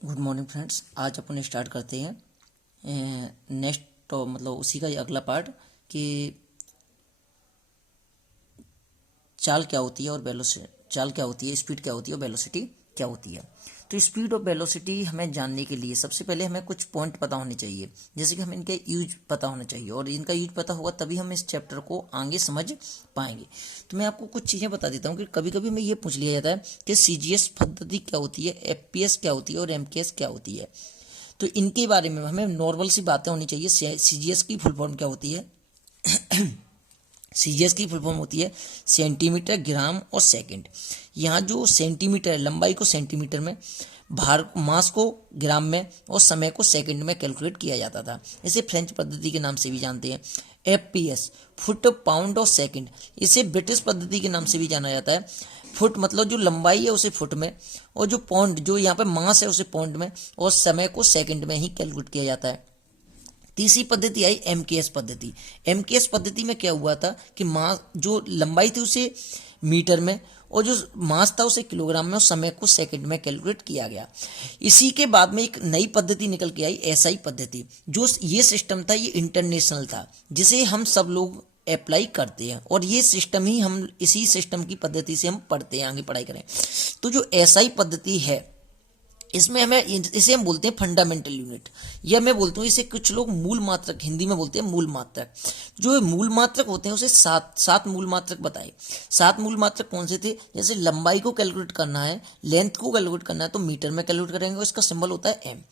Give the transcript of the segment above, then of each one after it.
Good morning friends. आज अपन start करते हैं नेक्स्ट तो मतलब उसी का ही अगला पार्ट कि चाल क्या होती है और वेलोसिटी, चाल क्या होती है, स्पीड क्या होती है और वेलोसिटी क्या होती है। तो स्पीड और वेलोसिटी हमें जानने के लिए सबसे पहले हमें कुछ पॉइंट पता होने चाहिए, जैसे कि हमें इनके यूज पता होना चाहिए और इनका यूज पता होगा तभी हम इस चैप्टर को आगे समझ पाएंगे। तो मैं आपको कुछ चीज़ें बता देता हूँ कि कभी कभी मैं ये पूछ लिया जाता है कि सीजीएस पद्धति क्या होती है, एफपीएस क्या होती है और एमकेएस क्या होती है। तो इनके बारे में हमें नॉर्मल सी बातें होनी चाहिए। सीजीएस की फुल फॉर्म क्या होती है? सीजीएस की फुल फॉर्म होती है सेंटीमीटर, ग्राम और सेकंड। यहाँ जो सेंटीमीटर है, लंबाई को सेंटीमीटर में, भार मास को ग्राम में और समय को सेकंड में कैलकुलेट किया जाता था। इसे फ्रेंच पद्धति के नाम से भी जानते हैं। एफपीएस फुट, पाउंड और सेकंड, इसे ब्रिटिश पद्धति के नाम से भी जाना जाता है। फुट मतलब जो लंबाई है उसे फुट में, और जो पाउंड जो यहाँ पे मास है उसे पाउंड में, और समय को सेकंड में ही कैलकुलेट किया जाता है। तीसरी पद्धति आई एमकेएस पद्धति। एमकेएस पद्धति में क्या हुआ था कि मास जो लंबाई थी उसे मीटर में और जो मास था उसे किलोग्राम में और समय को सेकंड में कैलकुलेट किया गया। इसी के बाद में एक नई पद्धति निकल के आई, एसआई पद्धति। जो ये सिस्टम था ये इंटरनेशनल था, जिसे हम सब लोग अप्लाई करते हैं और ये सिस्टम ही हम इसी सिस्टम की पद्धति से हम पढ़ते हैं, आगे पढ़ाई करें। तो जो एसआई पद्धति है इसमें हमें इसे हम बोलते हैं फंडामेंटल यूनिट, या मैं बोलता हूँ इसे कुछ लोग मूल मात्रक, हिंदी में बोलते हैं मूल मात्रक। जो मूल मात्रक होते हैं उसे सात मूल मात्रक बताए। सात मूल मात्रक कौन से थे? जैसे लंबाई को कैलकुलेट करना है, लेंथ को कैलकुलेट करना है तो मीटर में कैलकुलेट करेंगे, इसका सिंबल होता है एम।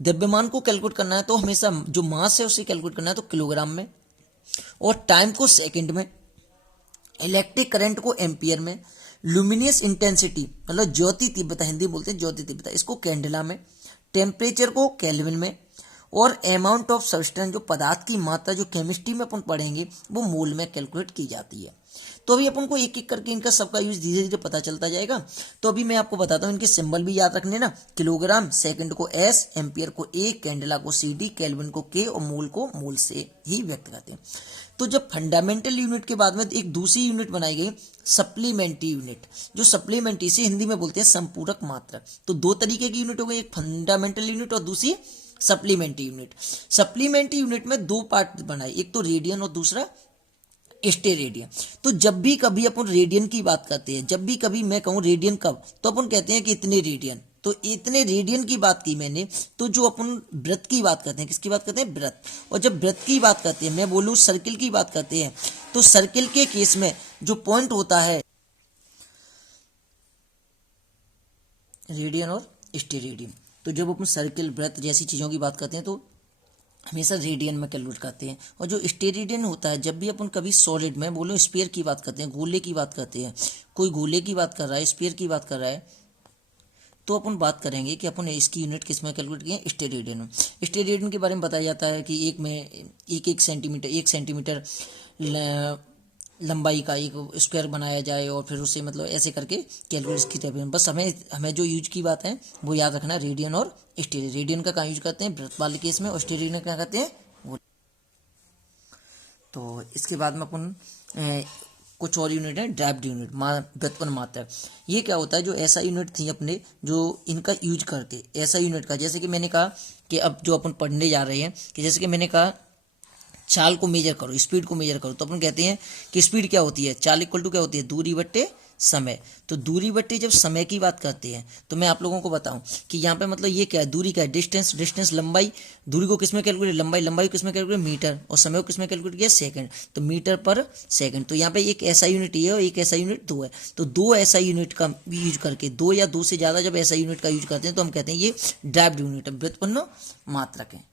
द्रव्यमान को कैलकुलेट करना है तो हमेशा जो मास है उसे कैलकुलेट करना है तो किलोग्राम में, और टाइम को सेकेंड में, इलेक्ट्रिक करंट को एम्पियर में, लुमिनियस इंटेंसिटी मतलब ज्योति तीव्रता, हिंदी बोलते हैं ज्योति तीव्रता, इसको कैंडेला में, टेम्परेचर को केल्विन में, और अमाउंट ऑफ सब्सटेंस जो पदार्थ की मात्रा जो केमिस्ट्री में अपन पढ़ेंगे वो मोल में कैलकुलेट की जाती है। तो अभी अपन को एक एक करके इनका सबका यूज धीरे धीरे पता चलता जाएगा। तो अभी मैं आपको बताता हूँ, इनके सिंबल भी याद रखने ना। किलोग्राम, सेकंड को एस, एम्पियर को ए, कैंडेला को सीडी, केल्विन को के और मोल को मोल से ही व्यक्त करते हैं। तो जब फंडामेंटल यूनिट के बाद में एक दूसरी यूनिट बनाई गई, सप्लीमेंट्री यूनिट। जो सप्लीमेंट्री से हिंदी में बोलते हैं संपूरक मात्रक। तो दो तरीके की यूनिट हो गई, एक फंडामेंटल यूनिट और दूसरी सप्लीमेंट्री यूनिट। सप्लीमेंट्री यूनिट में दो पार्ट बनाए, एक तो रेडियन और दूसरा स्टेरेडियन। तो जब भी कभी अपन रेडियन की बात करते हैं, जब भी कभी मैं कहूँ रेडियन कब, तो अपन कहते हैं कि इतने रेडियन। तो इतने रेडियन की बात की मैंने, तो जो अपन वृत्त की बात करते हैं, किसकी बात करते हैं? वृत्त। और जब वृत्त की बात करते हैं, मैं बोलूँ सर्किल की बात करते हैं, तो सर्किल के केस में जो पॉइंट होता है रेडियन और स्टेरेडियन। तो जब अपन सर्किल, वृत्त जैसी चीज़ों की बात करते हैं तो हमेशा रेडियन में कैलकुलेट करते हैं। और जो स्टेरेडियन होता है, जब भी अपन कभी सॉलिड में बोलो स्फीयर की बात करते हैं, गोले की बात करते हैं, कोई गोले की बात कर रहा है, स्फीयर की बात कर रहा है, तो अपन बात करेंगे कि अपन इसकी यूनिट किस में कैलकुलेट किए? स्टेरेडियन में। स्टेरेडियन के बारे में बताया जाता है कि एक सेंटीमीटर लंबाई का एक स्क्वायर बनाया जाए और फिर उसे मतलब ऐसे करके कैलकुलेट की जाए। बस हमें जो यूज की बात है वो याद रखना, रेडियन और स्टेरेडियन। रेडियन का कहाँ यूज करते हैं? वृत्त वाले केस में, और स्टेरेडियन क्या करते हैं वो। तो इसके बाद में अपन कुछ और यूनिट है, ड्राइव्ड यूनिट, व्युत्पन्न मात्रक। ये क्या होता है? जो ऐसा यूनिट थी अपने जो इनका यूज करते, ऐसा यूनिट का, जैसे कि मैंने कहा कि अब जो अपन पढ़ने जा रहे हैं कि जैसे कि मैंने कहा चाल को मेजर करो, स्पीड को मेजर करो, तो अपन कहते हैं कि स्पीड क्या होती है? चाल इक्वल टू क्या होती है? दूरी बट्टे समय। तो दूरी बट्टे जब समय की बात करते हैं तो मैं आप लोगों को बताऊं कि यहाँ पे मतलब ये क्या है? दूरी क्या है? डिस्टेंस लंबाई। दूरी को किसमें कैलकुलेट? लंबाई को किसमें कैलकुलेट? मीटर। और समय को किसमें कैलकुलेट किया? सेकंड। तो मीटर पर सेकंड। तो यहाँ पे एक ऐसा यूनिट ये है और एक ऐसा यूनिट दो है। तो दो ऐसा यूनिट का यूज करके, दो या दो से ज्यादा जब ऐसा यूनिट का यूज करते हैं तो हम कहते हैं ये ड्राइव्ड यूनिट है, व्युत्पन्न मात्रक है।